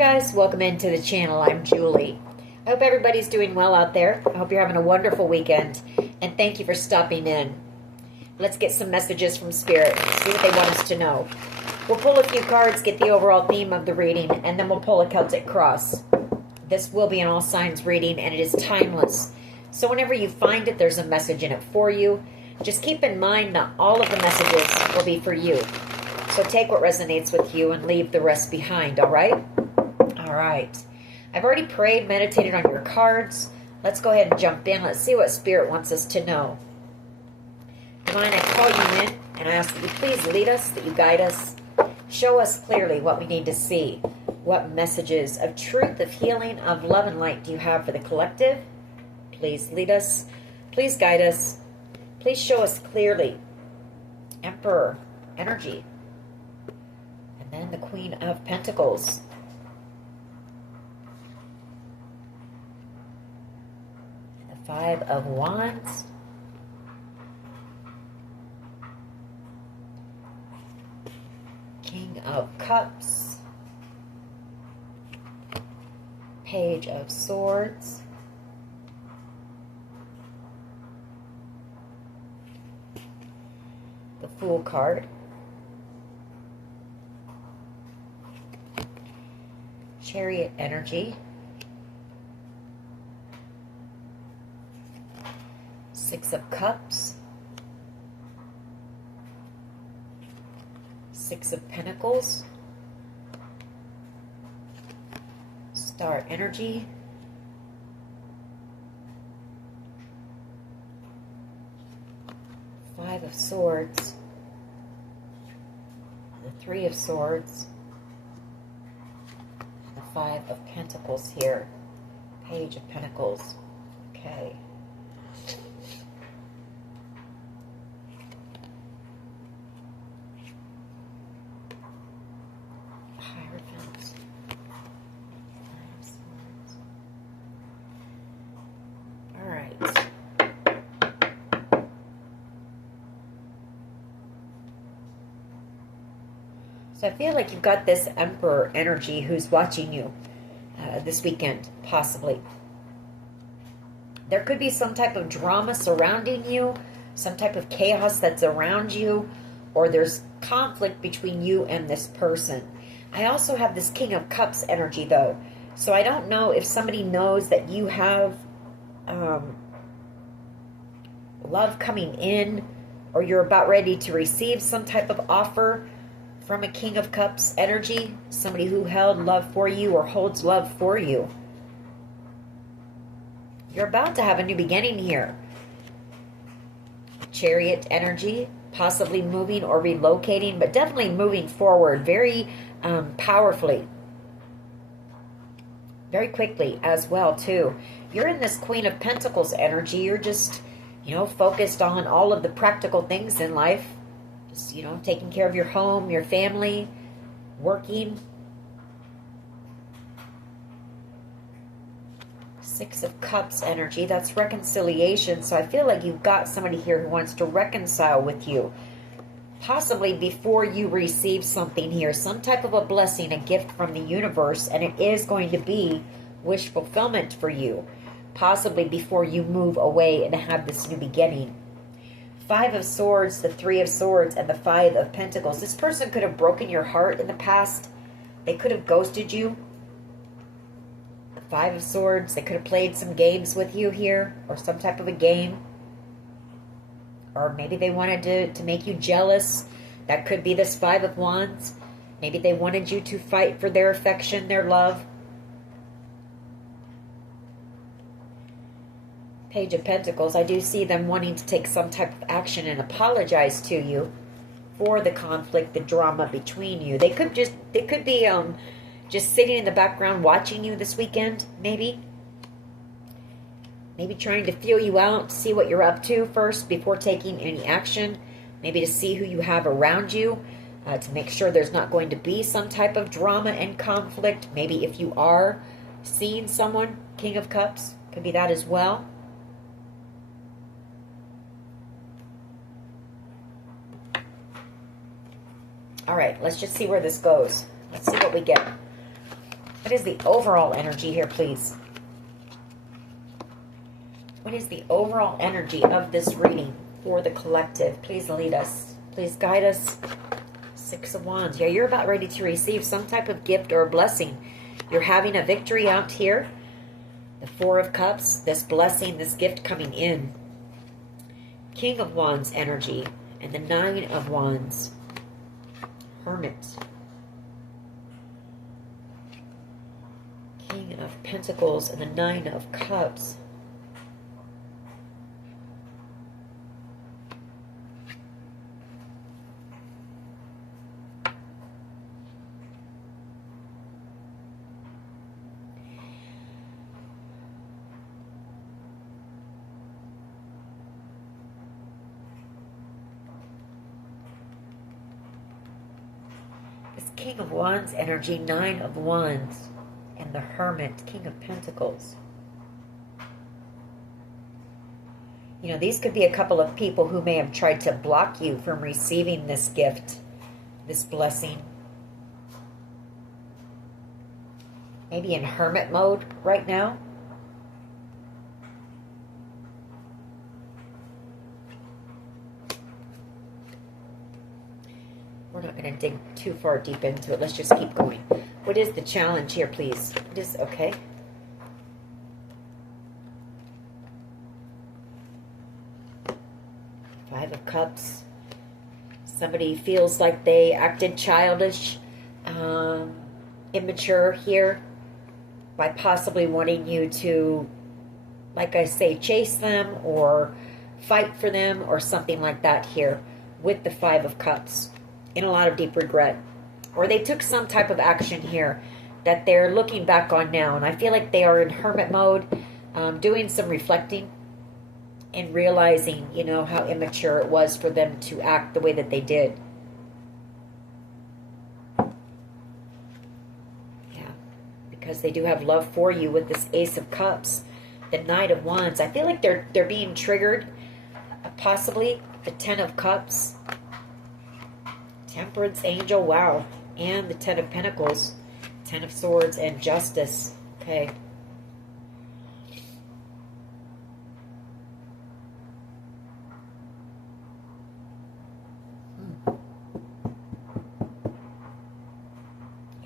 guys, welcome into the channel. I'm Julie. I hope everybody's doing well out there. I hope you're having a wonderful weekend, and thank you for stopping in. Let's get some messages from Spirit, see what they want us to know. We'll pull a few cards, get the overall theme of the reading, and then we'll pull a Celtic cross. This will be an all signs reading, and it is timeless. So whenever you find it, there's a message in it for you. Just keep in mind that all of the messages will be for you. So take what resonates with you and leave the rest behind, all right? All right. I've already prayed, meditated on your cards. Let's go ahead and jump in. Let's see what Spirit wants us to know. Divine, I call you in, and I ask that you please lead us, that you guide us. Show us clearly what we need to see. What messages of truth, of healing, of love and light do you have for the collective? Please lead us. Please guide us. Please show us clearly. Emperor energy. And then the Queen of Pentacles. And the Five of Wands. King of Cups. Page of Swords. The Fool card. Chariot energy. Six of Cups. Six of Pentacles. Star energy. Five of Swords. The Three of Swords. And the Five of Pentacles here. Page of Pentacles. Okay. Hierophant. All right. So I feel like you've got this Emperor energy who's watching you this weekend, possibly. There could be some type of drama surrounding you, some type of chaos that's around you, or there's conflict between you and this person. I also have this King of Cups energy, though. So I don't know if somebody knows that you have love coming in, or you're about ready to receive some type of offer from a King of Cups energy, somebody who held love for you or holds love for you. You're about to have a new beginning here. Chariot energy, possibly moving or relocating, but definitely moving forward very powerfully. Very quickly as well, too. You're in this Queen of Pentacles energy. You're just, focused on all of the practical things in life. Just, taking care of your home, your family, working. Six of Cups energy, that's reconciliation. So I feel like you've got somebody here who wants to reconcile with you. Possibly before you receive something here, some type of a blessing, a gift from the universe, and it is going to be wish fulfillment for you. Possibly before you move away and have this new beginning. Five of Swords, the Three of Swords, and the Five of Pentacles. This person could have broken your heart in the past. They could have ghosted you. The Five of Swords, they could have played some games with you here, or some type of a game. Or maybe they wanted to make you jealous. That could be this Five of Wands. Maybe they wanted you to fight for their affection, their love. Page of Pentacles, I do see them wanting to take some type of action and apologize to you for the conflict, the drama between you. They could be just sitting in the background watching you this weekend, maybe. Maybe trying to feel you out, see what you're up to first before taking any action. Maybe to see who you have around you, to make sure there's not going to be some type of drama and conflict. Maybe if you are seeing someone, King of Cups, could be that as well. All right, let's just see where this goes. Let's see what we get. What is the overall energy here, please? What is the overall energy of this reading for the collective? Please lead us. Please guide us. Six of Wands. Yeah, you're about ready to receive some type of gift or a blessing. You're having a victory out here. The Four of Cups, this blessing, this gift coming in. King of Wands energy and the Nine of Wands. Hermit. King of Pentacles and the Nine of Cups. King of Wands energy, Nine of Wands, and the Hermit, King of Pentacles. You know, these could be a couple of people who may have tried to block you from receiving this gift, this blessing. Maybe in hermit mode right now. We're not going to dig too far deep into it. Let's just keep going. What is the challenge here, please? It is okay. Five of Cups. Somebody feels like they acted childish, immature here by possibly wanting you to, like I say, chase them or fight for them or something like that here with the Five of Cups. In a lot of deep regret, or they took some type of action here that they're looking back on now, and I feel like they are in hermit mode, doing some reflecting and realizing, you know, how immature it was for them to act the way that they did. Yeah, because they do have love for you with this Ace of Cups, the Knight of Wands. I feel like they're being triggered, possibly the Ten of Cups. Temperance angel, wow. And the Ten of Pentacles, Ten of Swords, and Justice. Okay.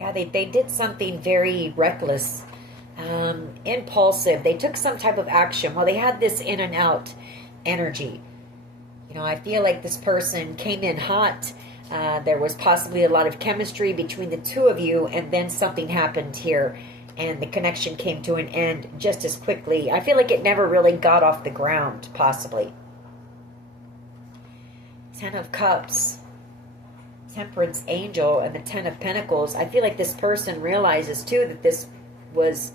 Yeah, they did something very reckless, impulsive. They took some type of action. Well, they had this in and out energy. You know, I feel like this person came in hot. There was possibly a lot of chemistry between the two of you, and then something happened here, and the connection came to an end just as quickly. I feel like it never really got off the ground, possibly. Ten of Cups, Temperance angel, and the Ten of Pentacles. I feel like this person realizes, too, that this was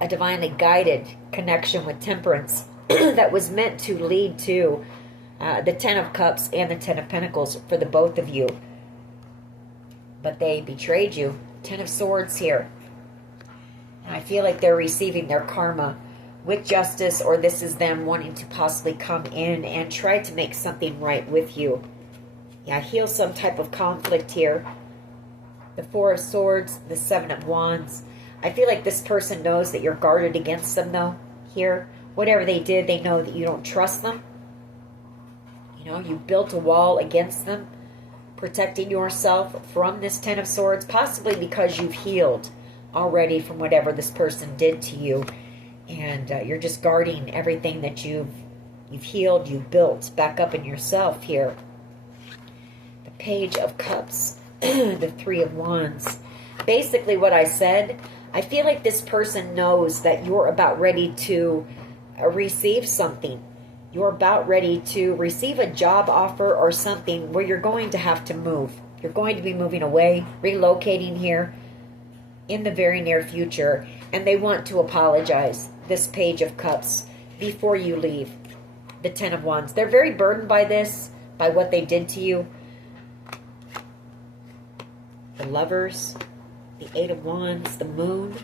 a divinely guided connection with Temperance that was meant to lead to the Ten of Cups and the Ten of Pentacles for the both of you. But they betrayed you. Ten of Swords here. And I feel like they're receiving their karma with justice, or this is them wanting to possibly come in and try to make something right with you. Yeah, heal some type of conflict here. The Four of Swords, the Seven of Wands. I feel like this person knows that you're guarded against them, though, here. Whatever they did, they know that you don't trust them. You know, you built a wall against them, protecting yourself from this Ten of Swords, possibly because you've healed already from whatever this person did to you. And you're just guarding everything that you've healed, you've built back up in yourself here. The Page of Cups, the Three of Wands. Basically what I said, I feel like this person knows that you're about ready to receive something. You're about ready to receive a job offer or something where you're going to have to move. You're going to be moving away, relocating here in the very near future. And they want to apologize, this Page of Cups, before you leave. The Ten of Wands. They're very burdened by this, by what they did to you. The Lovers, the Eight of Wands, the Moon,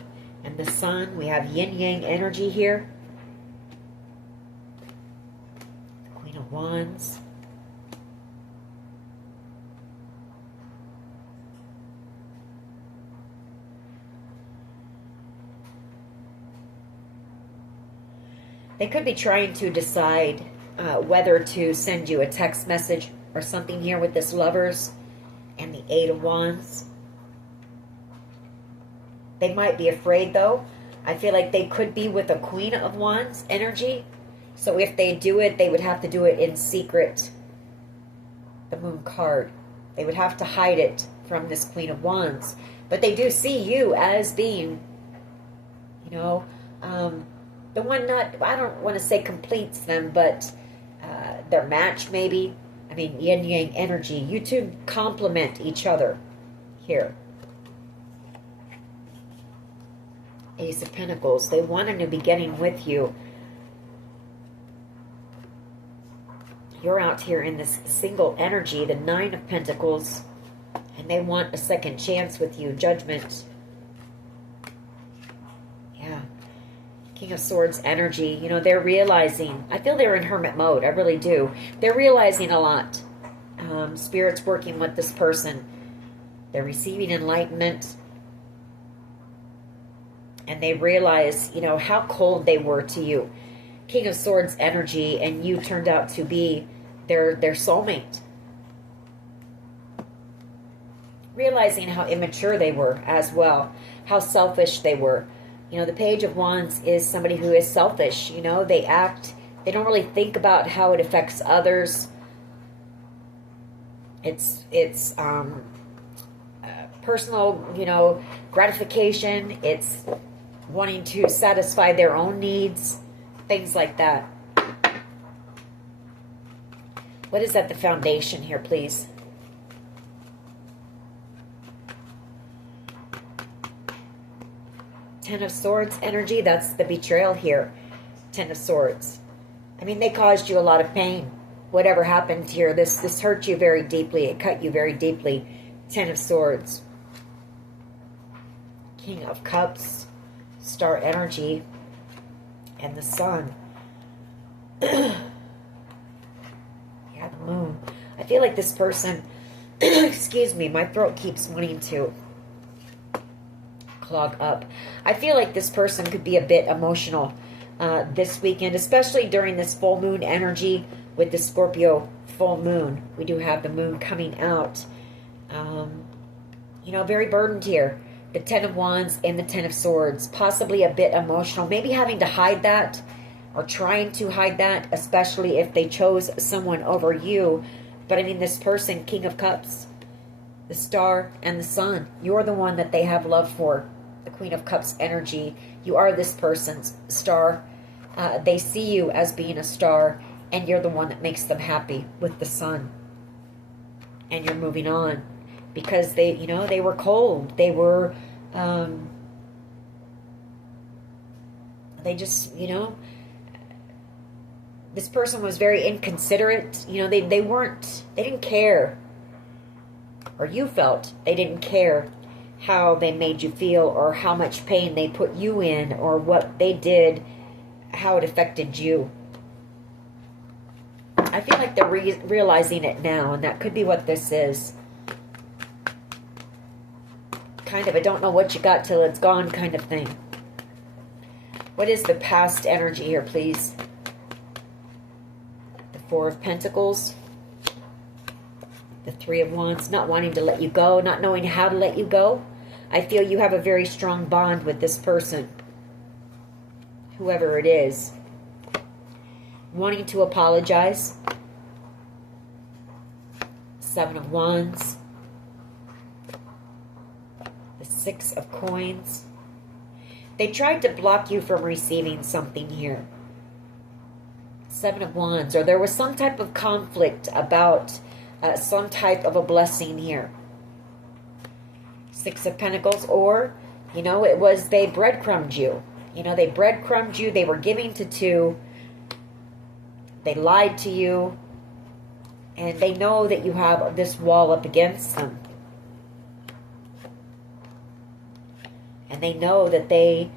and the Sun. We have yin-yang energy here. Wands. They could be trying to decide whether to send you a text message or something here with this Lovers and the Eight of Wands. They might be afraid, though. I feel like they could be with a Queen of Wands energy. So if they do it, they would have to do it in secret. The Moon card. They would have to hide it from this Queen of Wands. But they do see you as being, you know, the one not, I don't want to say completes them, but their match maybe. I mean, yin-yang energy. You two complement each other here. Ace of Pentacles. They want a new beginning with you. You're out here in this single energy, the Nine of Pentacles, and they want a second chance with you. Judgment. Yeah. King of Swords energy. You know, they're realizing. I feel they're in hermit mode. I really do. They're realizing a lot. Spirit's working with this person. They're receiving enlightenment. And they realize, you know, how cold they were to you. King of Swords energy, and you turned out to be their soulmate. Realizing how immature they were as well. How selfish they were. You know, the Page of Wands is somebody who is selfish. You know, they don't really think about how it affects others. It's personal, you know, gratification. It's wanting to satisfy their own needs. Things like that. What is at the foundation here, please? Ten of Swords energy. That's the betrayal here. Ten of Swords. I mean, they caused you a lot of pain. Whatever happened here, this hurt you very deeply. It cut you very deeply. Ten of Swords. King of Cups. Star energy. And the Sun. Yeah, the Moon. I feel like this person, excuse me, my throat keeps wanting to clog up. I feel like this person could be a bit emotional this weekend, especially during this full moon energy with the Scorpio full moon. We do have the moon coming out. You know, very burdened here. The Ten of Wands and the Ten of Swords. Possibly a bit emotional. Maybe having to hide that or trying to hide that, especially if they chose someone over you. But I mean, this person, King of Cups, the Star and the Sun. You're the one that they have love for. The Queen of Cups energy. You are this person's star. They see you as being a star, and you're the one that makes them happy with the Sun. And you're moving on. Because they, you know, they were cold. They were, they just, you know, this person was very inconsiderate. You know, they didn't care. Or you felt they didn't care how they made you feel or how much pain they put you in or what they did, how it affected you. I feel like they're realizing it now, and that could be what this is. Kind of, I don't know what you got till it's gone kind of thing. What is the past energy here, please? The Four of Pentacles. The Three of Wands. Not wanting to let you go. Not knowing how to let you go. I feel you have a very strong bond with this person. Whoever it is. Wanting to apologize. Seven of Wands. The Six of Coins. They tried to block you from receiving something here. Seven of Wands. Or there was some type of conflict about some type of a blessing here. Six of Pentacles. Or, you know, it was they breadcrumbed you. You know, they breadcrumbed you. They were giving to two. They lied to you. And they know that you have this wall up against them. And they know that they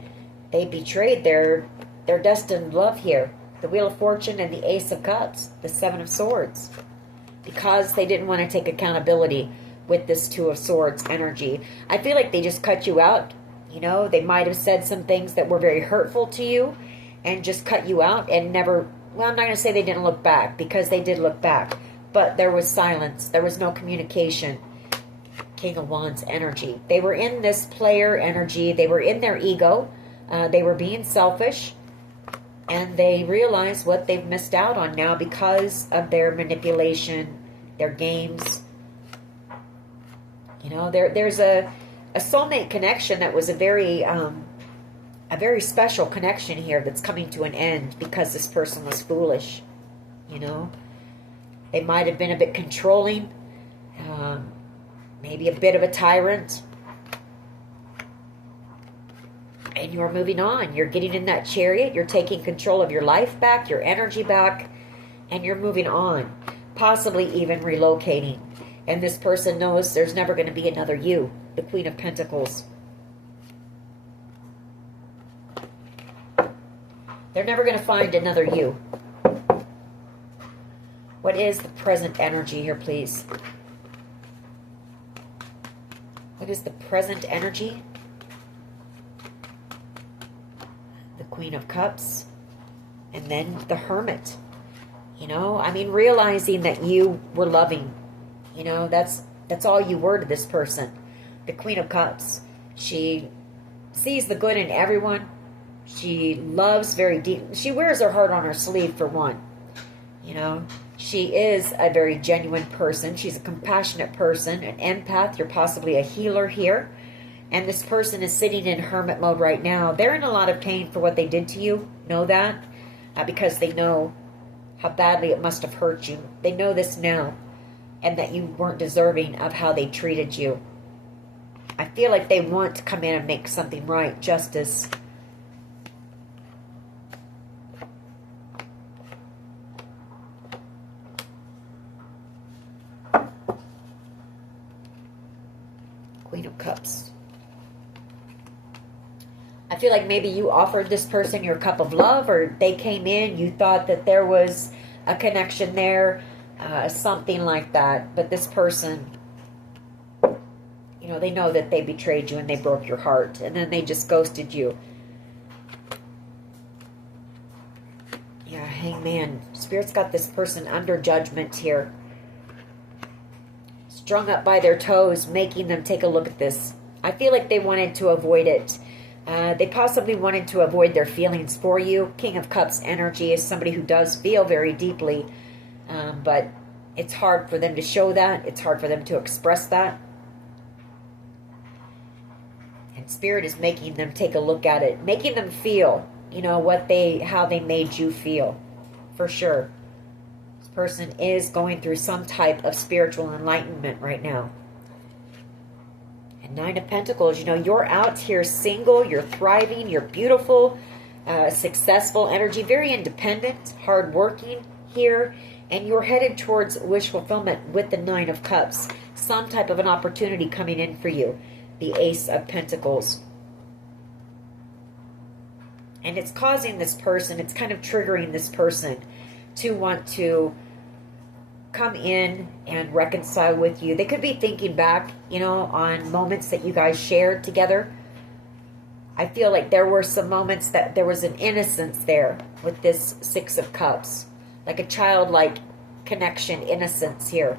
betrayed their destined love here. The Wheel of Fortune and the Ace of Cups. The Seven of Swords. Because they didn't want to take accountability with this Two of Swords energy. I feel like they just cut you out. You know, they might have said some things that were very hurtful to you. and just cut you out and never, well, I'm not going to say they didn't look back, because they did look back, but there was silence. There was no communication. King of Wands energy. They were in this player energy. They were in their ego. They were being selfish. And they realize what they've missed out on now because of their manipulation, their games. You know, there's a soulmate connection that was a very special connection here that's coming to an end because this person was foolish. You know, they might have been a bit controlling, maybe a bit of a tyrant. And you're moving on. You're getting in that chariot. You're taking control of your life back, your energy back, and you're moving on. Possibly even relocating. And this person knows there's never going to be another you. The Queen of Pentacles. They're never going to find another you. What is the present energy here, please? What is the present energy? Queen of Cups, and then the Hermit. You know, I mean, realizing that you were loving. You know, that's all you were to this person. The Queen of Cups. She sees the good in everyone. She loves very deep. She wears her heart on her sleeve, for one. You know, she is a very genuine person. She's a compassionate person, an empath. You're possibly a healer here. And this person is sitting in hermit mode right now. They're in a lot of pain for what they did to you. Know that? Because they know how badly it must have hurt you. They know this now. And that you weren't deserving of how they treated you. I feel like they want to come in and make something right. Justice. Queen of Cups. I feel like maybe you offered this person your cup of love, or they came in, you thought that there was a connection there, something like that. But this person, you know, they know that they betrayed you and they broke your heart, and then they just ghosted you. Yeah, Hangman. Spirit's got this person under judgment here. Strung up by their toes, making them take a look at this. I feel like they wanted to avoid it. They possibly wanted to avoid their feelings for you. King of Cups energy is somebody who does feel very deeply, but it's hard for them to show that. It's hard for them to express that. And Spirit is making them take a look at it, making them feel, you know, how they made you feel, for sure. This person is going through some type of spiritual enlightenment right now. And Nine of Pentacles, you know, you're out here single, you're thriving, you're beautiful, successful energy, very independent, hardworking here, and you're headed towards wish fulfillment with the Nine of Cups. Some type of an opportunity coming in for you. The Ace of Pentacles. And it's causing this person, it's kind of triggering this person to want to come in and reconcile with you. They could be thinking back, you know, on moments that you guys shared together. I feel like there were some moments that there was an innocence there with this Six of Cups. Like a childlike connection, innocence here.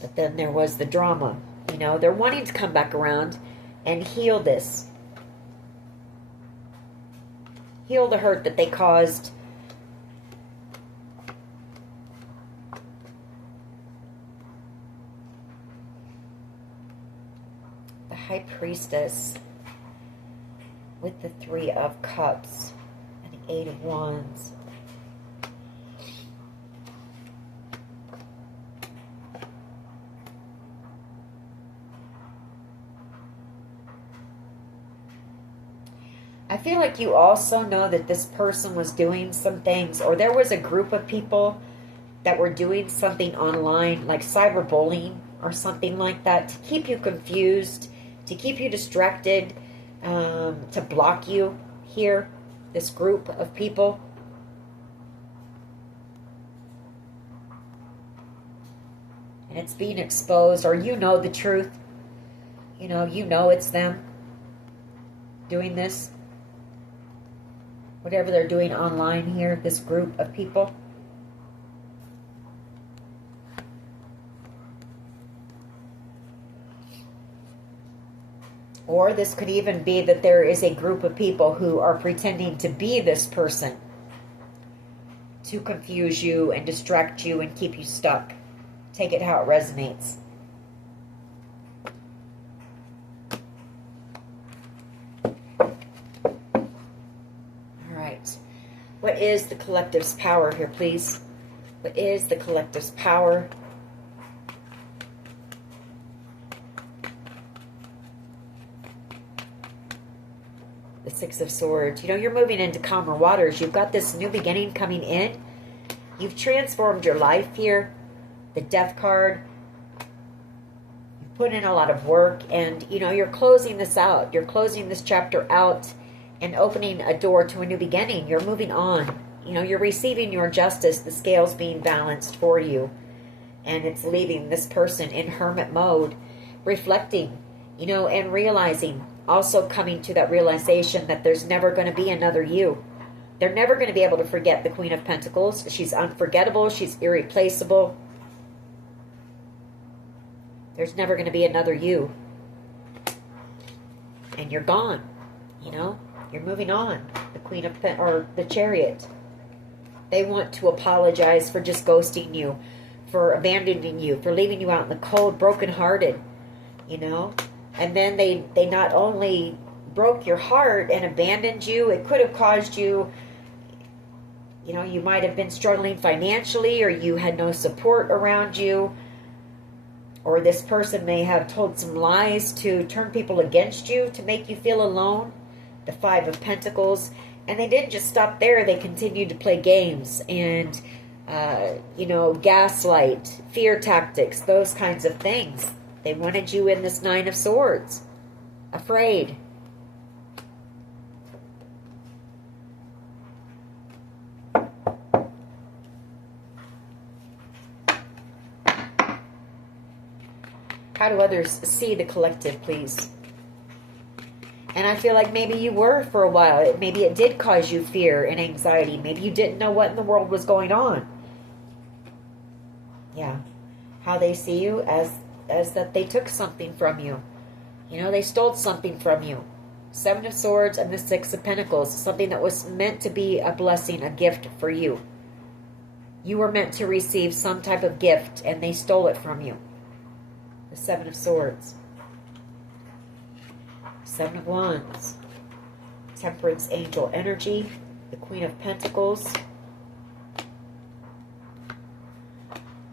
But then there was the drama. You know, they're wanting to come back around and heal this. Heal the hurt that they caused. High Priestess with the Three of Cups and the Eight of Wands. I feel like you also know that this person was doing some things, or there was a group of people that were doing something online, like cyberbullying or something like that, to keep you confused, to keep you distracted, to block you here, this group of people. And it's being exposed, or you know the truth. You know it's them. doing this. Whatever they're doing online here, this group of people. Or this could even be that there is a group of people who are pretending to be this person to confuse you and distract you and keep you stuck. Take it how it resonates. All right. What is the collective's power here, please? What is the collective's power? The Six of Swords. You know, you're moving into calmer waters. You've got this new beginning coming in. You've transformed your life here. The Death card. You put in a lot of work, and, you know, you're closing this out. You're closing this chapter out and opening a door to a new beginning. You're moving on. You know, you're receiving your justice. The scales being balanced for you. And it's leaving this person in hermit mode, reflecting, you know, and realizing, also coming to that realization that there's never going to be another you. They're never going to be able to forget the Queen of Pentacles. She's unforgettable. She's irreplaceable. There's never going to be another you. And you're gone. You know, you're moving on. The Queen of or the Chariot. They want to apologize for just ghosting you, for abandoning you, for leaving you out in the cold, brokenhearted. You know. And then they not only broke your heart and abandoned you, it could have caused you, you know, you might have been struggling financially, or you had no support around you, or this person may have told some lies to turn people against you to make you feel alone. The Five of Pentacles. And they didn't just stop there. They continued to play games and, you know, gaslight, fear tactics, those kinds of things. They wanted you in this Nine of Swords, afraid. How do others see the collective, please? And I feel like maybe you were for a while. Maybe it did cause you fear and anxiety. Maybe you didn't know what in the world was going on. Yeah. How they see you as that they took something from you. You know, they stole something from you. Seven of Swords and the Six of Pentacles. Something that was meant to be a blessing, a gift for you. You were meant to receive some type of gift, and they stole it from you. The Seven of Swords. Seven of Wands. Temperance angel energy. The Queen of Pentacles.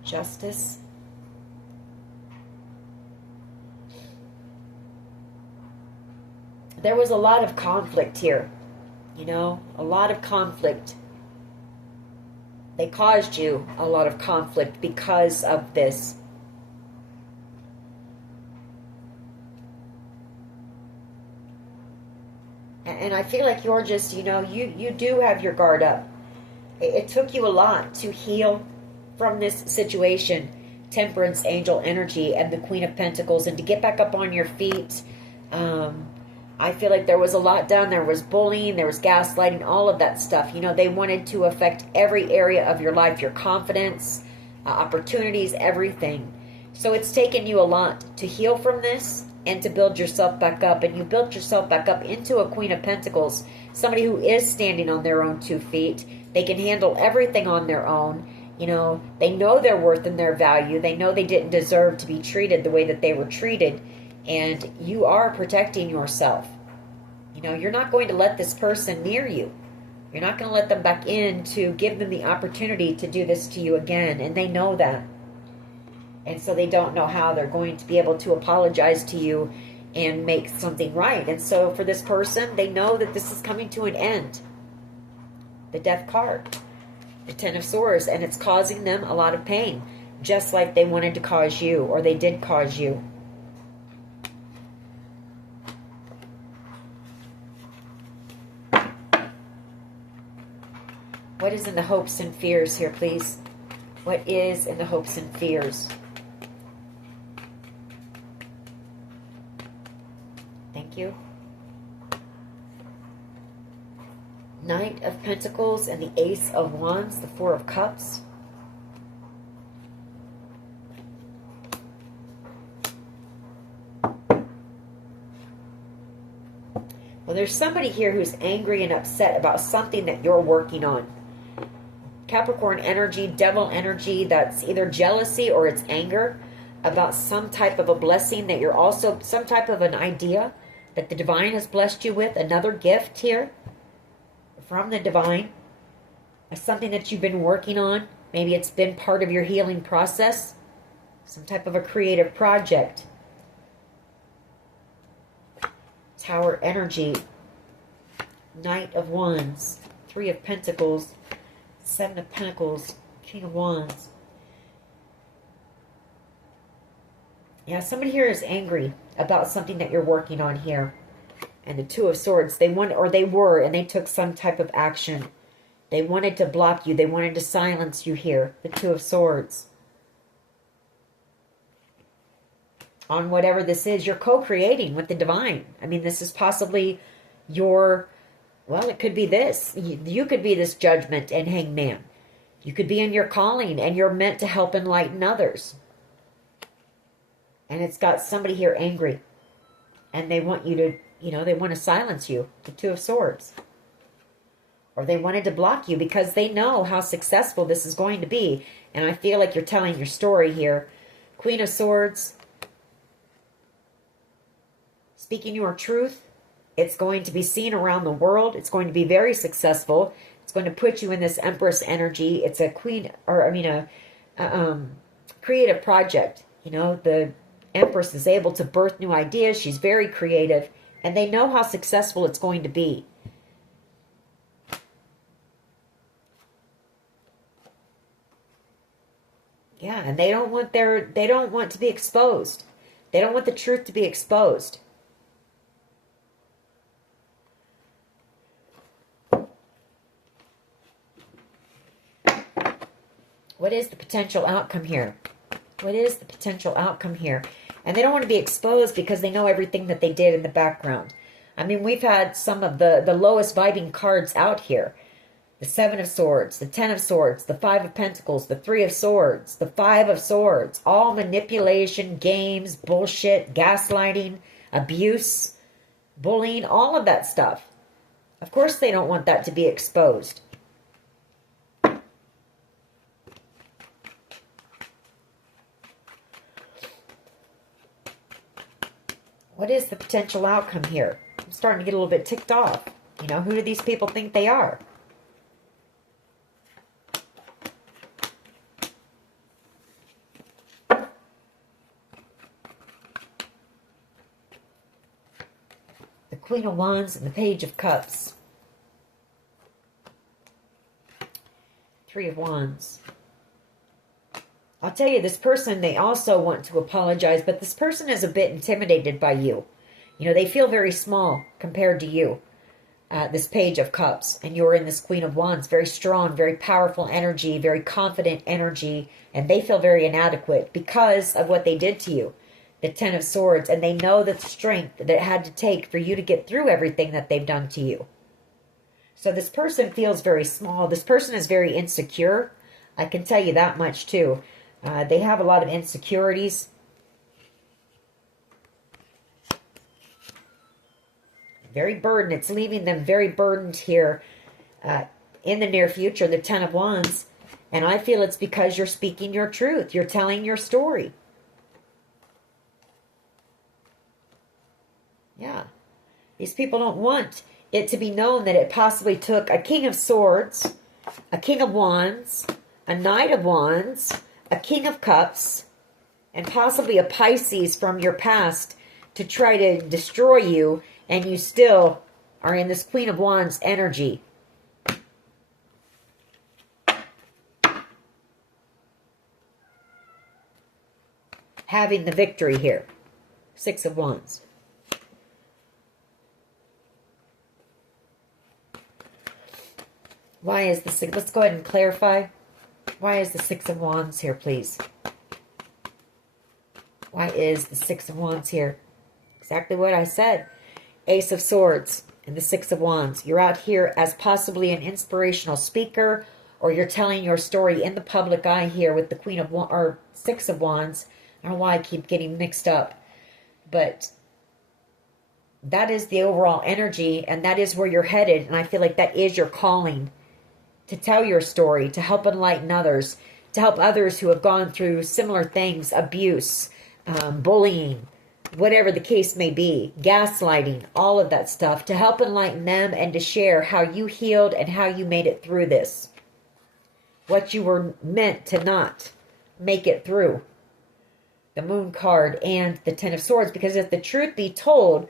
Justice. There was a lot of conflict here. You know, a lot of conflict. They caused you a lot of conflict because of this. And I feel like you're just, you know, you do have your guard up. It took you a lot to heal from this situation. Temperance angel energy and the Queen of Pentacles, and to get back up on your feet. I feel like there was a lot done. There was bullying, there was gaslighting, all of that stuff. You know, they wanted to affect every area of your life, your confidence, opportunities, everything. So it's taken you a lot to heal from this and to build yourself back up. And you built yourself back up into a Queen of Pentacles, somebody who is standing on their own 2 feet. They can handle everything on their own. You know, they know their worth and their value. They know they didn't deserve to be treated the way that they were treated. And you are protecting yourself. You know, you're not going to let this person near you. You're not going to let them back in to give them the opportunity to do this to you again. And they know that. And so they don't know how they're going to be able to apologize to you and make something right. And so for this person, they know that this is coming to an end. The Death card. The Ten of Swords. And it's causing them a lot of pain. Just like they wanted to cause you, or they did cause you. What is in the hopes and fears here, please? What is in the hopes and fears? Thank you. Knight of Pentacles and the Ace of Wands, the Four of Cups. Well, there's somebody here who's angry and upset about something that you're working on. Capricorn energy, devil energy, that's either jealousy or it's anger about some type of a blessing that you're also, some type of an idea that the divine has blessed you with, another gift here from the divine, something that you've been working on. Maybe it's been part of your healing process, some type of a creative project. Tower energy, Knight of Wands, Three of Pentacles, Seven of Pentacles, King of Wands. Yeah, somebody here is angry about something that you're working on here. And the Two of Swords, they want, or they were, and they took some type of action. They wanted to block you. They wanted to silence you here. The Two of Swords. On whatever this is, you're co-creating with the divine. I mean, this is possibly your, well, it could be this. You could be this Judgment and Hangman. You could be in your calling and you're meant to help enlighten others. And it's got somebody here angry. And they want you to, you know, they want to silence you. The Two of Swords. Or they wanted to block you because they know how successful this is going to be. And I feel like you're telling your story here. Queen of Swords. Speaking your truth. It's going to be seen around the world. It's going to be very successful. It's going to put you in this Empress energy. It's a queen, or I mean a creative project. You know, the Empress is able to birth new ideas. She's very creative. And they know how successful it's going to be. Yeah, and they don't want to be exposed. They don't want the truth to be exposed. What is the potential outcome here? What is the potential outcome here? And they don't want to be exposed because they know everything that they did in the background. I mean, we've had some of the lowest vibing cards out here. The Seven of Swords, the Ten of Swords, the Five of Pentacles, the Three of Swords, the Five of Swords. All manipulation, games, bullshit, gaslighting, abuse, bullying, all of that stuff. Of course they don't want that to be exposed. What is the potential outcome here? I'm starting to get a little bit ticked off. You know, who do these people think they are? The Queen of Wands and the Page of Cups. Three of Wands. I'll tell you, this person, they also want to apologize, but this person is a bit intimidated by you. You know, they feel very small compared to you. This Page of Cups, and you're in this Queen of Wands, very strong, very powerful energy, very confident energy, and they feel very inadequate because of what they did to you. The Ten of Swords, and they know the strength that it had to take for you to get through everything that they've done to you. So this person feels very small. This person is very insecure. I can tell you that much too. They have a lot of insecurities. Very burdened. It's leaving them very burdened here in the near future, the Ten of Wands. And I feel it's because you're speaking your truth. You're telling your story. Yeah. These people don't want it to be known that it possibly took a King of Swords, a King of Wands, a Knight of Wands, a King of Cups, and possibly a Pisces from your past to try to destroy you, and you still are in this Queen of Wands energy. Having the victory here. Six of Wands. Why is the six? Let's go ahead and clarify. Why is the Six of Wands here, please? Why is the Six of Wands here? Exactly what I said. Ace of Swords and the Six of Wands. You're out here as possibly an inspirational speaker, or you're telling your story in the public eye here with the Queen of Wands, or Six of Wands. I don't know why I keep getting mixed up. But that is the overall energy, and that is where you're headed. And I feel like that is your calling, to tell your story, to help enlighten others, to help others who have gone through similar things, abuse, bullying, whatever the case may be, gaslighting, all of that stuff, to help enlighten them and to share how you healed and how you made it through this. What you were meant to not make it through. The Moon card and the Ten of Swords, because if the truth be told,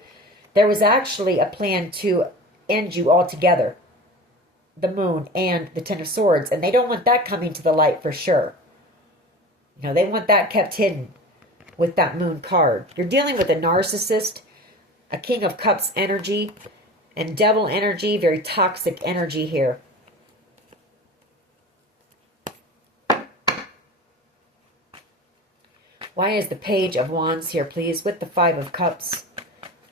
there was actually a plan to end you altogether. The Moon and the Ten of Swords, and they don't want that coming to the light for sure. You know, they want that kept hidden with that Moon card. You're dealing with a narcissist, a King of Cups energy, and Devil energy, very toxic energy here. Why is the Page of Wands here, please, with the Five of Cups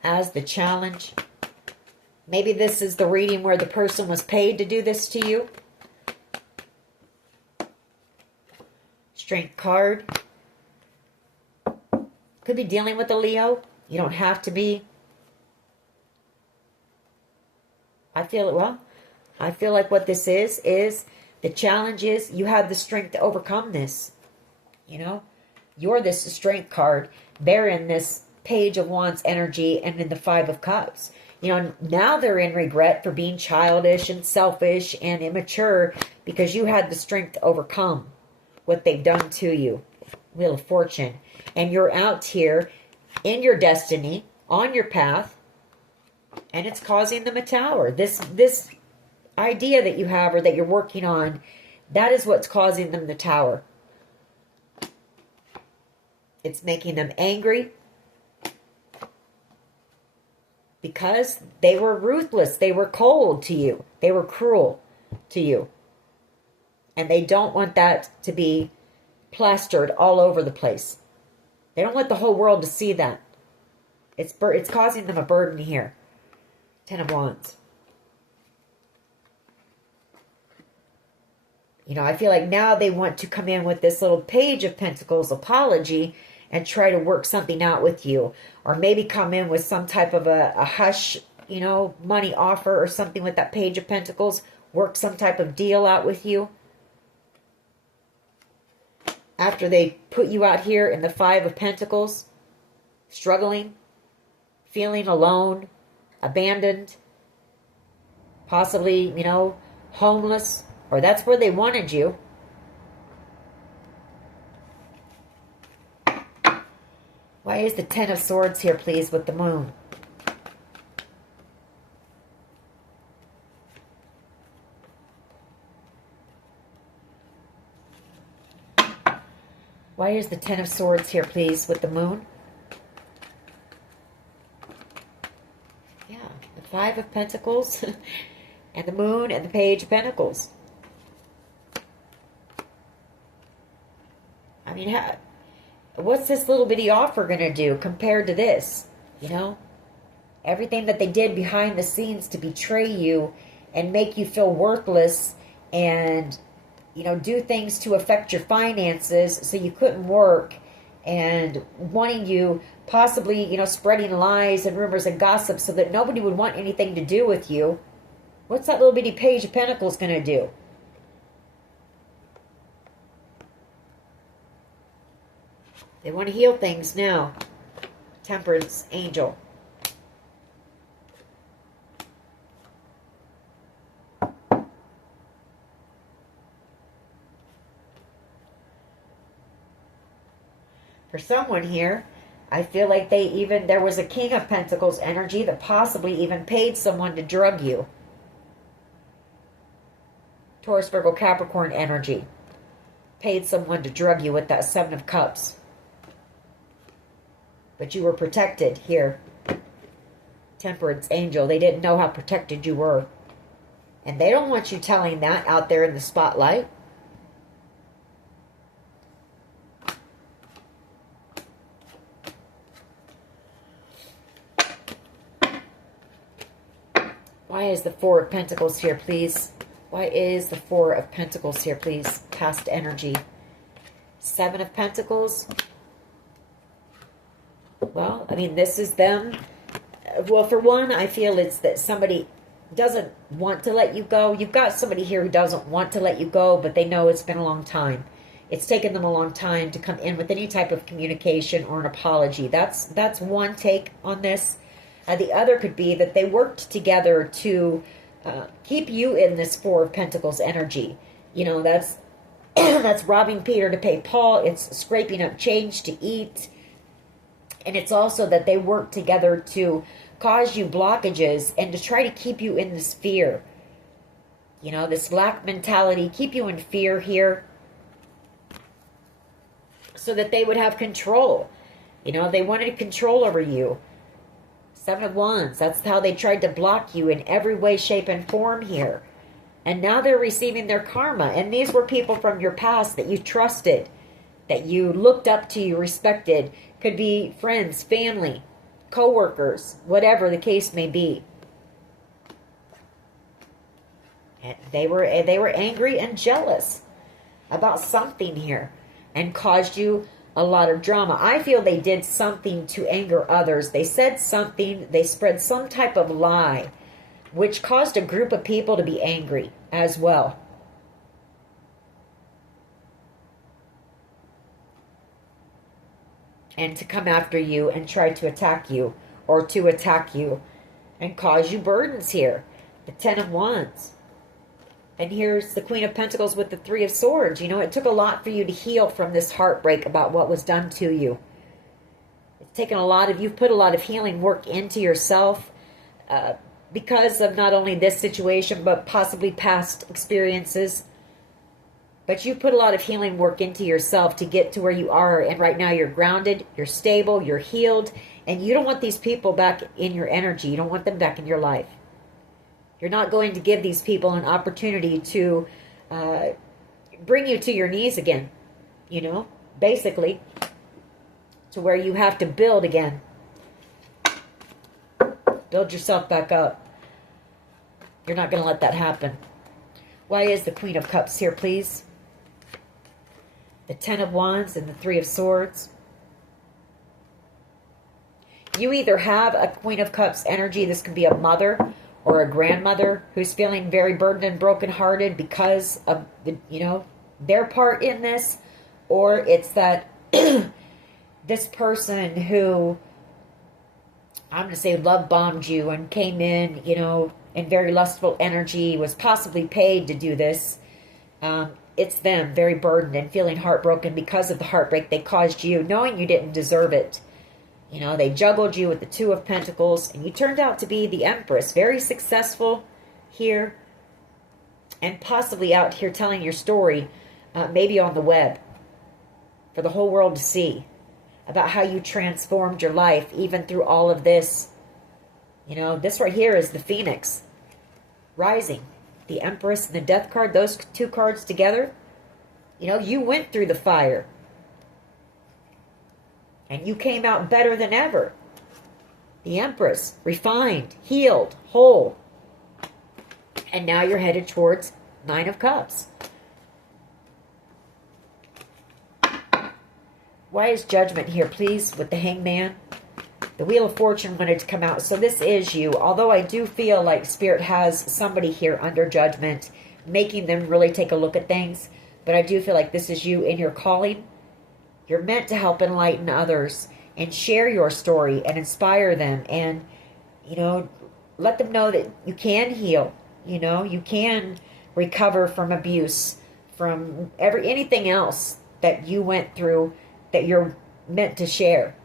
as the challenge? Maybe this is the reading where the person was paid to do this to you. Strength card. Could be dealing with a Leo. You don't have to be. I feel like what this is the challenge is you have the strength to overcome this. You know, you're this strength card. They're in this Page of Wands energy and in the Five of Cups. You know, now they're in regret for being childish and selfish and immature because you had the strength to overcome what they've done to you. Wheel of Fortune. And you're out here in your destiny, on your path, and it's causing them a tower. This idea that you have or that you're working on, that is what's causing them the tower. It's making them angry because they were ruthless. They were cold to you. They were cruel to you. And they don't want that to be plastered all over the place. They don't want the whole world to see that. It's causing them a burden here. Ten of Wands. You know, I feel like now they want to come in with this little Page of Pentacles apology and try to work something out with you. Or maybe come in with some type of a hush, you know, money offer or something with that Page of Pentacles. Work some type of deal out with you. After they put you out here in the Five of Pentacles, struggling, feeling alone, abandoned, possibly, you know, homeless, or that's where they wanted you. Why is the Ten of Swords here, please, with the Moon? Why is the Ten of Swords here, please, with the Moon? Yeah, the Five of Pentacles and the Moon and the Page of Pentacles. I mean, what's this little bitty offer going to do compared to this? You know? Everything that they did behind the scenes to betray you and make you feel worthless and, you know, do things to affect your finances so you couldn't work, and wanting you, possibly, you know, spreading lies and rumors and gossip so that nobody would want anything to do with you. What's that little bitty Page of Pentacles going to do? They want to heal things now. Temperance Angel. For someone here, I feel like there was a King of Pentacles energy that possibly even paid someone to drug you. Taurus, Virgo, Capricorn energy. Paid someone to drug you with that Seven of Cups. But you were protected here. Temperance Angel. They didn't know how protected you were. And they don't want you telling that out there in the spotlight. Why is the Four of Pentacles here, please? Why is the Four of Pentacles here, please? Past energy. Seven of Pentacles. Well, I mean, this is them. Well, for one, I feel it's that somebody doesn't want to let you go. You've got somebody here who doesn't want to let you go, but they know it's been a long time. It's taken them a long time to come in with any type of communication or an apology. That's one take on this. The other could be that they worked together to keep you in this Four of Pentacles energy. You know, that's that's robbing Peter to pay Paul. It's scraping up change to eat. And it's also that they work together to cause you blockages and to try to keep you in this fear. You know, this lack mentality, keep you in fear here so that they would have control. You know, they wanted control over you. Seven of Wands, that's how they tried to block you in every way, shape, and form here. And now they're receiving their karma. And these were people from your past that you trusted, that you looked up to, you respected. Could be friends, family, co-workers, whatever the case may be. And they were angry and jealous about something here and caused you a lot of drama. I feel they did something to anger others. They said something, they spread some type of lie, which caused a group of people to be angry as well. And to come after you and try to attack you, or to attack you and cause you burdens here. The Ten of Wands. And here's the Queen of Pentacles with the Three of Swords. You know, it took a lot for you to heal from this heartbreak about what was done to you. It's taken a lot of, you've put a lot of healing work into yourself because of not only this situation, but possibly past experiences. But you put a lot of healing work into yourself to get to where you are. And right now you're grounded, you're stable, you're healed. And you don't want these people back in your energy. You don't want them back in your life. You're not going to give these people an opportunity to bring you to your knees again. You know, basically. To where you have to build again. Build yourself back up. You're not going to let that happen. Why is the Queen of Cups here, please? The Ten of Wands and the Three of Swords. You either have a Queen of Cups energy. This could be a mother or a grandmother who's feeling very burdened and brokenhearted because of, you know, their part in this. Or it's that this person who, I'm going to say, love bombed you and came in, you know, in very lustful energy, was possibly paid to do this. It's them, very burdened and feeling heartbroken because of the heartbreak they caused you, knowing you didn't deserve it. You know, they juggled you with the Two of Pentacles, and you turned out to be the Empress. Very successful here, and possibly out here telling your story, maybe on the web, for the whole world to see, about how you transformed your life, even through all of this. You know, this right here is the Phoenix rising. The Empress and the Death card, those two cards together. You know, you went through the fire. And you came out better than ever. The Empress, refined, healed, whole. And now you're headed towards Nine of Cups. Why is Judgment here, please, with the Hangman? The Wheel of Fortune wanted to come out. So this is you. Although I do feel like Spirit has somebody here under judgment, making them really take a look at things. But I do feel like this is you in your calling. You're meant to help enlighten others and share your story and inspire them. And, you know, let them know that you can heal. You know, you can recover from abuse, from anything else that you went through that you're meant to share.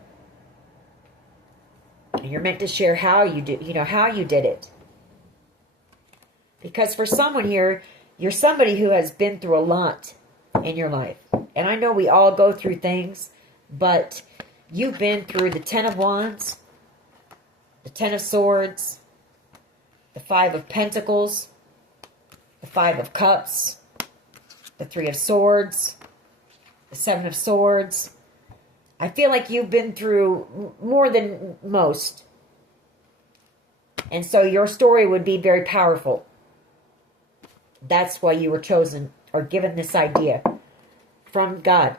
And you're meant to share how you do, you know, how you did it. Because for someone here, you're somebody who has been through a lot in your life. And I know we all go through things, but you've been through the Ten of Wands, the Ten of Swords, the Five of Pentacles, the Five of Cups, the Three of Swords, the Seven of Swords. I feel like you've been through more than most. And so your story would be very powerful. That's why you were chosen or given this idea from God.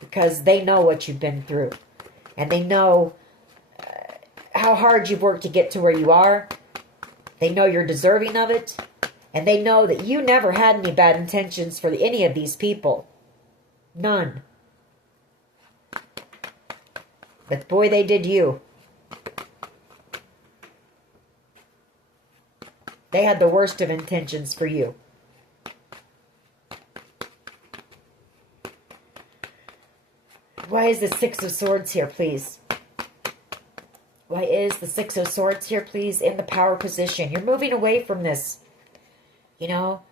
Because they know what you've been through. And they know how hard you've worked to get to where you are. They know you're deserving of it. And they know that you never had any bad intentions for any of these people. None. But boy, they did you. They had the worst of intentions for you. Why is the Six of Swords here, please? Why is the Six of Swords here, please, in the power position? You're moving away from this. You know,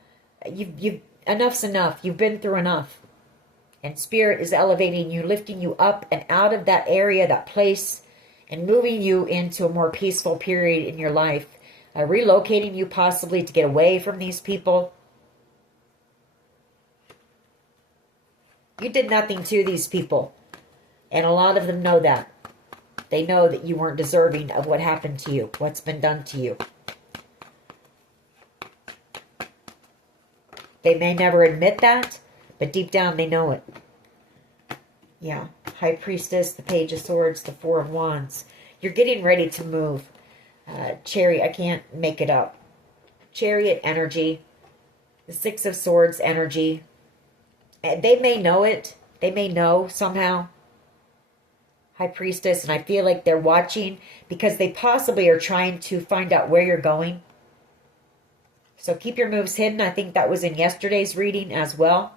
you've enough's enough. You've been through enough. And Spirit is elevating you, lifting you up and out of that area, that place, and moving you into a more peaceful period in your life. Relocating you possibly to get away from these people. You did nothing to these people. And a lot of them know that. They know that you weren't deserving of what happened to you, what's been done to you. They may never admit that, but deep down they know it. Yeah. High Priestess, the Page of Swords, the Four of Wands. You're getting ready to move. Chariot, I can't make it up. Chariot energy. The Six of Swords energy. They may know it. They may know somehow. High Priestess, and I feel like they're watching because they possibly are trying to find out where you're going. So keep your moves hidden. I think that was in yesterday's reading as well.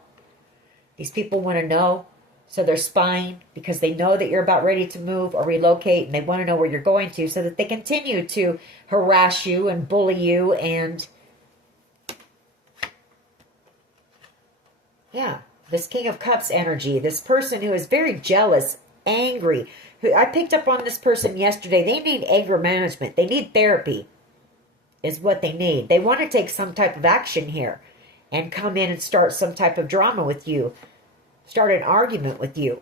These people want to know. So they're spying because they know that you're about ready to move or relocate, and they want to know where you're going to so that they continue to harass you and bully you and... Yeah, this King of Cups energy, this person who is very jealous, angry. I picked up on this person yesterday. They need anger management. They need therapy is what they need. They want to take some type of action here and come in and start some type of drama with you. Start an argument with you.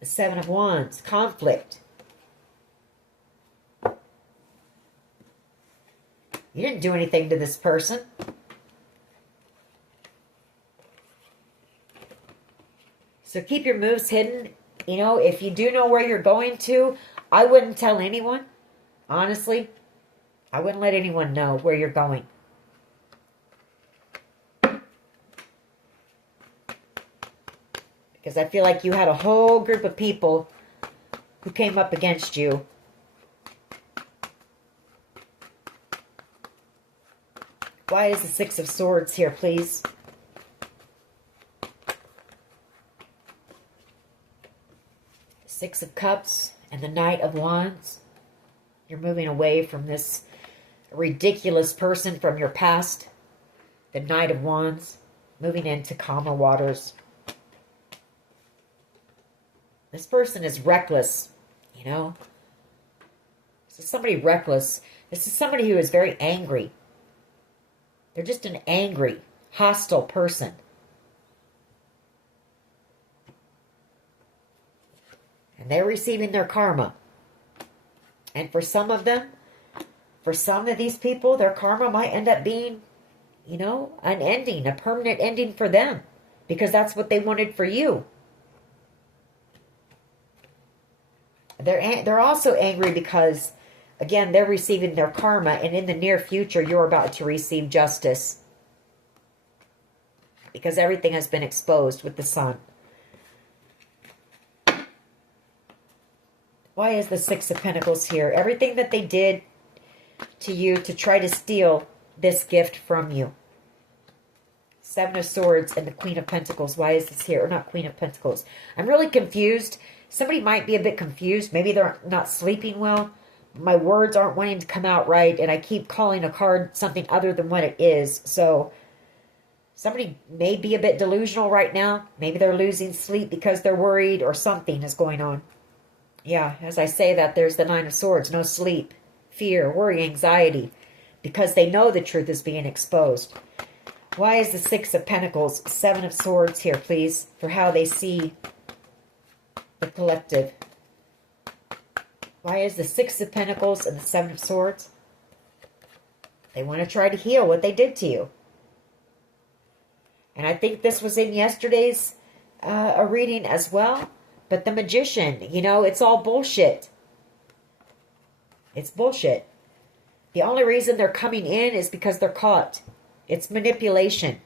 The Seven of Wands, conflict. You didn't do anything to this person. So keep your moves hidden. You know, if you do know where you're going to, I wouldn't tell anyone. Honestly, I wouldn't let anyone know where you're going. Because I feel like you had a whole group of people who came up against you. Why is the Six of Swords here, please? Six of Cups and the Knight of Wands. You're moving away from this ridiculous person from your past. The Knight of Wands. Moving into calmer waters. This person is reckless, you know. This is somebody reckless. This is somebody who is very angry. They're just an angry, hostile person. And they're receiving their karma. And for some of them, for some of these people, their karma might end up being, you know, an ending, a permanent ending for them. Because that's what they wanted for you. They're also angry because, again, they're receiving their karma, and in the near future, you're about to receive justice. Because everything has been exposed with the sun. Why is the Six of Pentacles here? Everything that they did to you to try to steal this gift from you. Seven of Swords and the Queen of Pentacles. Why is this here? Or not Queen of Pentacles. I'm really confused. Somebody might be a bit confused. Maybe they're not sleeping well. My words aren't wanting to come out right. And I keep calling a card something other than what it is. So somebody may be a bit delusional right now. Maybe they're losing sleep because they're worried or something is going on. Yeah, as I say that, there's the Nine of Swords. No sleep, fear, worry, anxiety. Because they know the truth is being exposed. Why is the Six of Pentacles, Seven of Swords here, please? For how they see the collective. Why is the Six of Pentacles and the Seven of Swords? They want to try to heal what they did to you. And I think this was in yesterday's a reading as well. But the Magician, you know, it's all bullshit. It's bullshit. The only reason they're coming in is because they're caught. It's manipulation.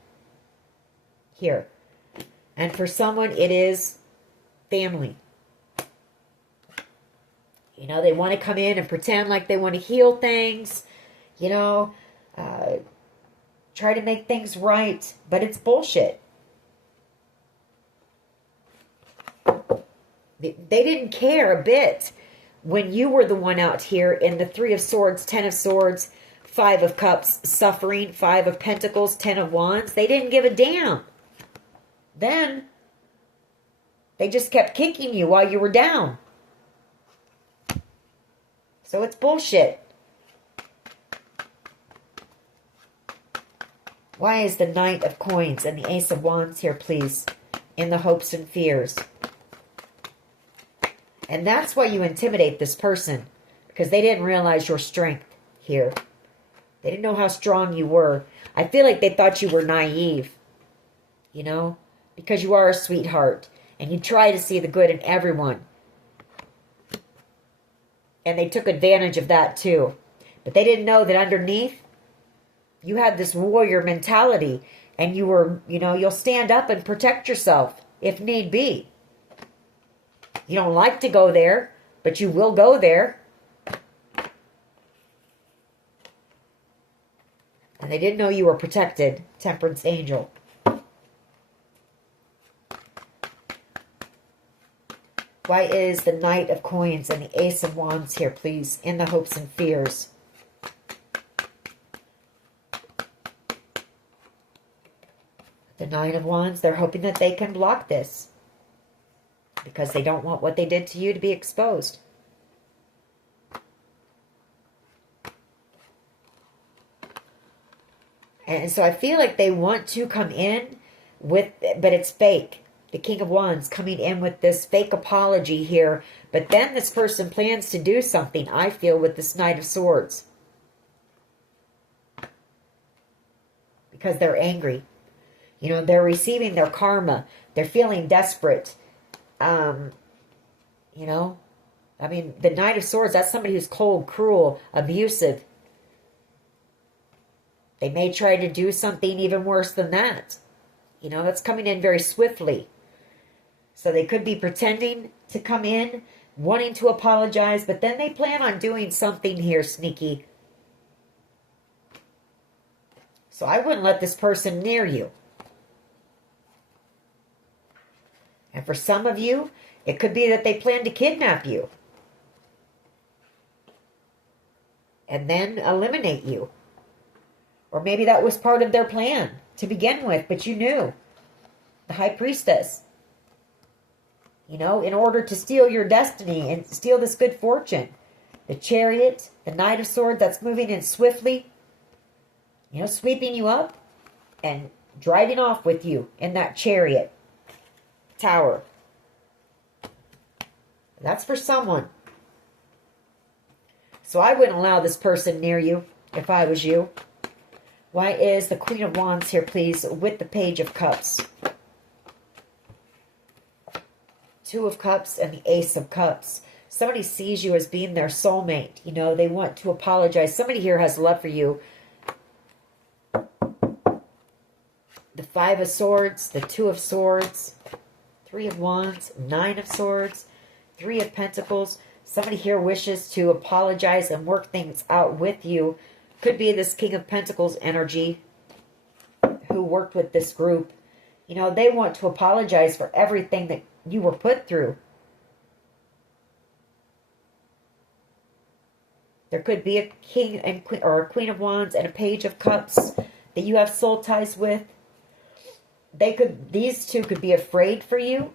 Here. And for someone, it is family. You know, they want to come in and pretend like they want to heal things. You know, try to make things right. But it's bullshit. They didn't care a bit when you were the one out here in the Three of Swords, Ten of Swords, Five of Cups, suffering, Five of Pentacles, Ten of Wands. They didn't give a damn. Then, they just kept kicking you while you were down. So it's bullshit. Why is the Knight of Coins and the Ace of Wands here, please? In the hopes and fears. And that's why you intimidate this person. Because they didn't realize your strength here. They didn't know how strong you were. I feel like they thought you were naive. You know? Because you are a sweetheart. And you try to see the good in everyone. And they took advantage of that too. But they didn't know that underneath, you had this warrior mentality. And you were, you know, you'll stand up and protect yourself if need be. You don't like to go there, but you will go there. And they didn't know you were protected, Temperance Angel. Why is the Knight of Coins and the Ace of Wands here, please, in the hopes and fears? The Nine of Wands, they're hoping that they can block this. Because they don't want what they did to you to be exposed. And so I feel like they want to come in with, but it's fake. The King of Wands coming in with this fake apology here. But then this person plans to do something, I feel, with this Knight of Swords. Because they're angry. You know, they're receiving their karma. They're feeling desperate. You know, I mean, the Knight of Swords, that's somebody who's cold, cruel, abusive. They may try to do something even worse than that. You know, that's coming in very swiftly. So they could be pretending to come in, wanting to apologize, but then they plan on doing something here sneaky. So I wouldn't let this person near you. And for some of you, it could be that they plan to kidnap you. And then eliminate you. Or maybe that was part of their plan to begin with, but you knew. The High Priestess. You know, in order to steal your destiny and steal this good fortune. The Chariot, the Knight of Swords that's moving in swiftly. You know, sweeping you up and driving off with you in that chariot. Tower. That's for someone. So I wouldn't allow this person near you if I was you. Why is the Queen of Wands here, please, with the Page of Cups? Two of Cups and the Ace of Cups. Somebody sees you as being their soulmate. You know, they want to apologize. Somebody here has love for you. The Five of Swords, the Two of Swords, Three of Wands, Nine of Swords, Three of Pentacles. Somebody here wishes to apologize and work things out with you. Could be this King of Pentacles energy who worked with this group. You know, they want to apologize for everything that you were put through. There could be a King and Queen, or a Queen of Wands and a Page of Cups that you have soul ties with. These two could be afraid for you.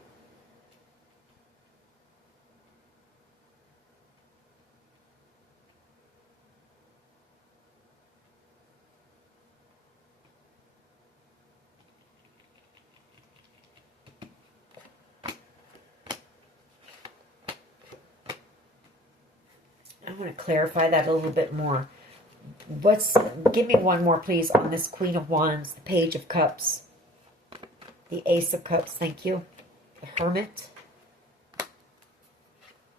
want to clarify that a little bit more. Give me one more, please, on this Queen of Wands, the Page of Cups, the Ace of Cups, thank you, the Hermit,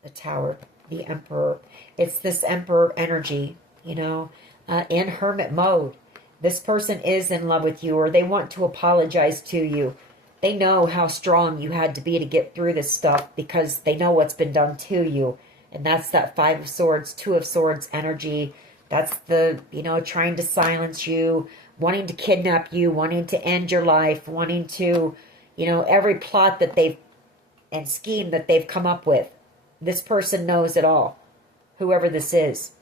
the Tower, the Emperor. It's this Emperor energy, you know, in hermit mode. This person is in love with you, or they want to apologize to you. They know how strong you had to be to get through this stuff because they know what's been done to you. And that's that Five of Swords, Two of Swords energy. That's the, you know, trying to silence you, wanting to kidnap you, wanting to end your life, wanting to, you know, every plot that they've, and scheme that they've come up with. This person knows it all, whoever this is.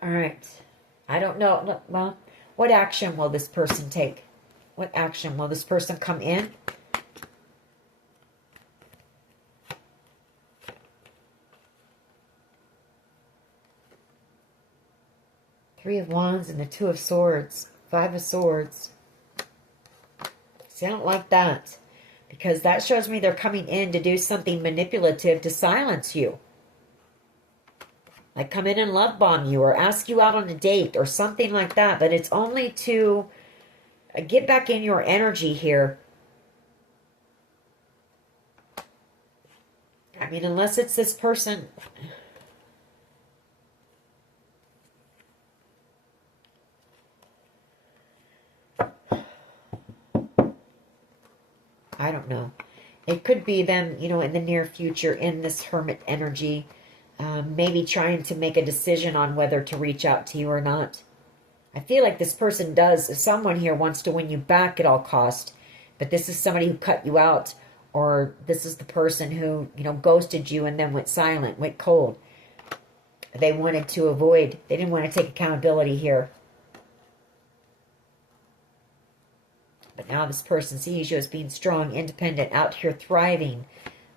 All right. I don't know. Well, what action will this person take? What action will this person come in? Three of Wands and the Two of Swords. Five of Swords. See, I don't like that. Because that shows me they're coming in to do something manipulative to silence you. Like come in and love bomb you or ask you out on a date or something like that. But it's only to get back in your energy here. I mean, unless it's this person. I don't know. It could be them, you know, in the near future in this hermit energy. Maybe trying to make a decision on whether to reach out to you or not. I feel like this person does. Someone here wants to win you back at all cost. But this is somebody who cut you out. Or this is the person who, you know, ghosted you and then went silent, went cold. They wanted to avoid. They didn't want to take accountability here. But now this person sees you as being strong, independent, out here thriving.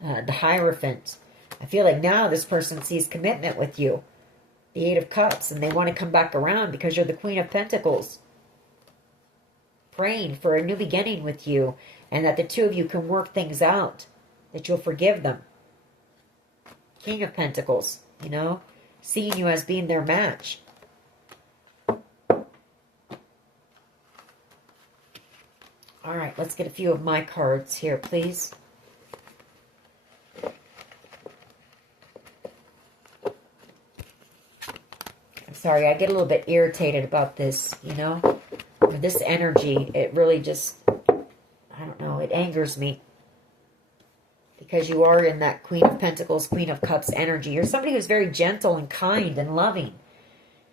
The Hierophant. I feel like now this person sees commitment with you. The Eight of Cups. And they want to come back around because you're the Queen of Pentacles. Praying for a new beginning with you. And that the two of you can work things out. That you'll forgive them. King of Pentacles. You know. Seeing you as being their match. Alright, let's get a few of my cards here, please. Sorry, I get a little bit irritated about this, you know. This energy, it really just, I don't know, it angers me. Because you are in that Queen of Pentacles, Queen of Cups energy. You're somebody who's very gentle and kind and loving,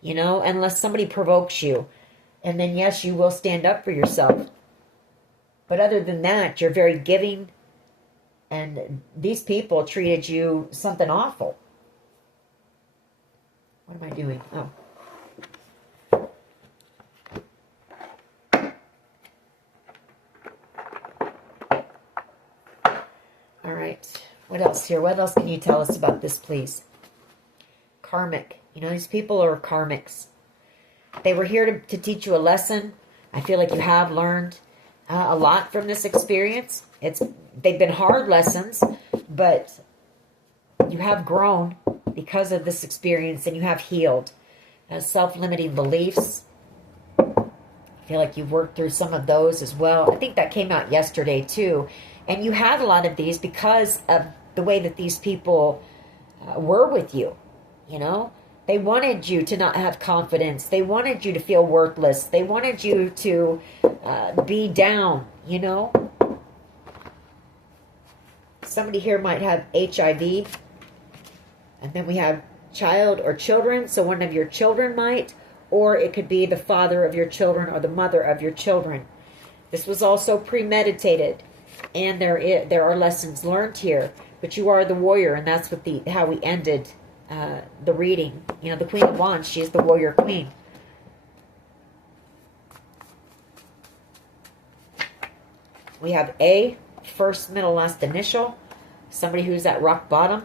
you know, unless somebody provokes you. And then, yes, you will stand up for yourself. But other than that, you're very giving. And these people treated you something awful. What am I doing? Oh. All right. What else here? What else can you tell us about this, please? Karmic. You know, these people are karmics. They were here to teach you a lesson. I feel like you have learned a lot from this experience. They've been hard lessons, but you have grown because of this experience, and you have healed. Self-limiting beliefs. I feel like you've worked through some of those as well. I think that came out yesterday too. And you had a lot of these because of the way that these people were with you. You know, they wanted you to not have confidence. They wanted you to feel worthless. They wanted you to be down, you know. Somebody here might have HIV. And then we have child or children. So one of your children might. Or it could be the father of your children or the mother of your children. This was also premeditated. And there are lessons learned here. But you are the warrior. And that's what how we ended the reading. You know, the Queen of Wands, she is the warrior queen. We have A, first, middle, last initial. Somebody who's at rock bottom.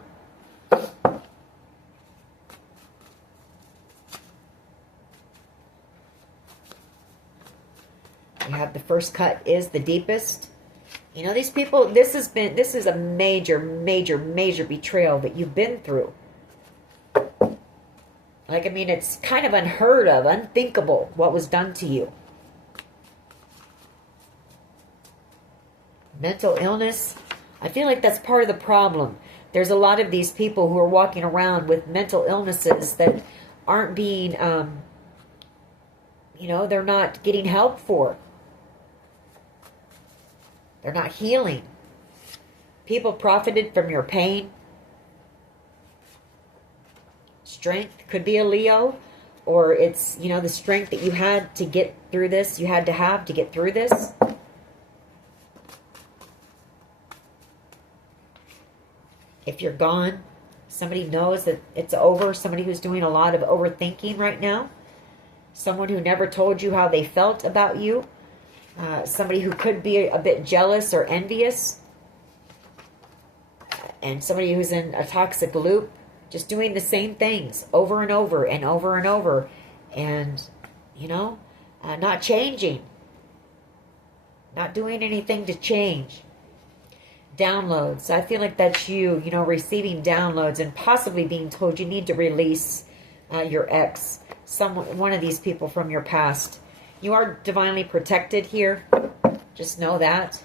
You have the first cut is the deepest. You know, these people, this is a major, major, major betrayal that you've been through. Like, I mean, it's kind of unheard of, unthinkable what was done to you. Mental illness, I feel like that's part of the problem. There's a lot of these people who are walking around with mental illnesses that aren't being, you know, they're not getting help for. They're not healing. People profited from your pain. Strength could be a Leo, or it's, you know, the strength that you had to get through this, you had to have to get through this. If you're gone, somebody knows that it's over. Somebody who's doing a lot of overthinking right now. Someone who never told you how they felt about you. Somebody who could be a bit jealous or envious. And somebody who's in a toxic loop. Just doing the same things over and over and over and over. And, you know, not changing. Not doing anything to change. Downloads. I feel like that's you, you know, receiving downloads and possibly being told you need to release your ex. One of these people from your past. You are divinely protected here. Just know that.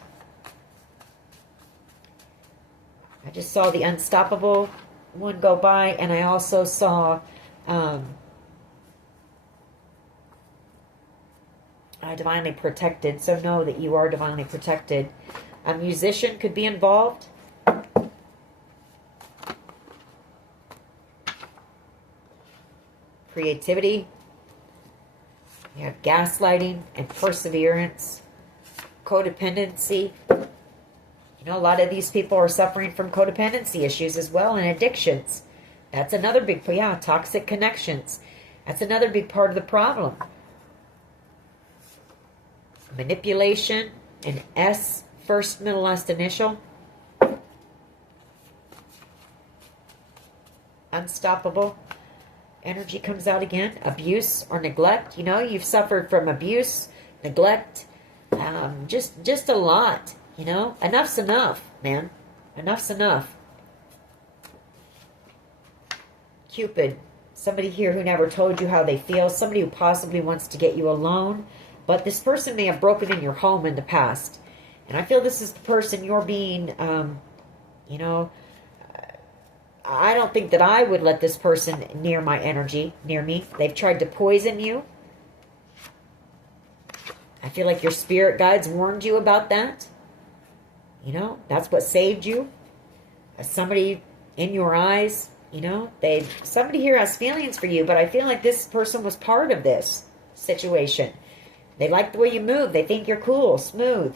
I just saw the unstoppable one go by, and I also saw divinely protected. So know that you are divinely protected. A musician could be involved. Creativity. You have gaslighting and perseverance. Codependency. You know, a lot of these people are suffering from codependency issues as well, and addictions. That's another big, yeah, toxic connections. That's another big part of the problem. Manipulation, an S, first, middle, last initial. Unstoppable. Energy comes out again. Abuse or neglect. You know, you've suffered from abuse, neglect, just a lot. You know, enough's enough, man. Enough's enough. Cupid. Somebody here who never told you how they feel. Somebody who possibly wants to get you alone. But this person may have broken in your home in the past. And I feel this is the person you're being, you know, I don't think that I would let this person near my energy, near me. They've tried to poison you. I feel like your spirit guides warned you about that. You know, that's what saved you. Somebody in your eyes, you know, somebody here has feelings for you, but I feel like this person was part of this situation. They like the way you move. They think you're cool, smooth.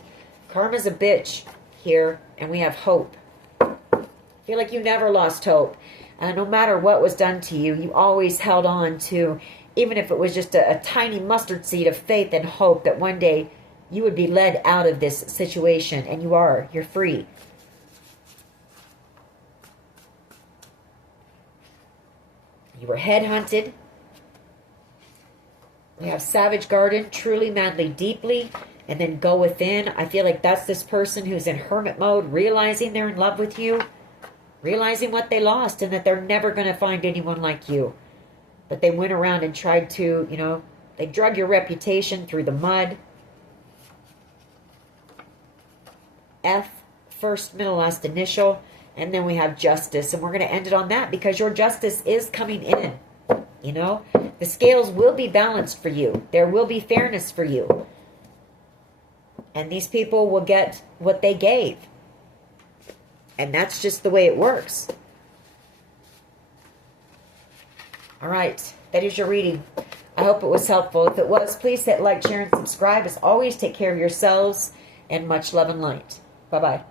Karma's a bitch here, and we have hope. I feel like you never lost hope. No matter what was done to you, you always held on to, even if it was just a tiny mustard seed of faith and hope that one day you would be led out of this situation, and you are. You're free. You were headhunted. We have Savage Garden, truly, madly, deeply, and then go within. I feel like that's this person who's in hermit mode, realizing they're in love with you, realizing what they lost and that they're never going to find anyone like you. But they went around and tried to, you know, they drug your reputation through the mud. F, first, middle, last initial, and then we have justice, and we're going to end it on that because your justice is coming in. You know, the scales will be balanced for you. There will be fairness for you. And these people will get what they gave. And that's just the way it works. All right, that is your reading. I hope it was helpful. If it was, please hit like, share, and subscribe. As always, take care of yourselves, and much love and light. Bye-bye.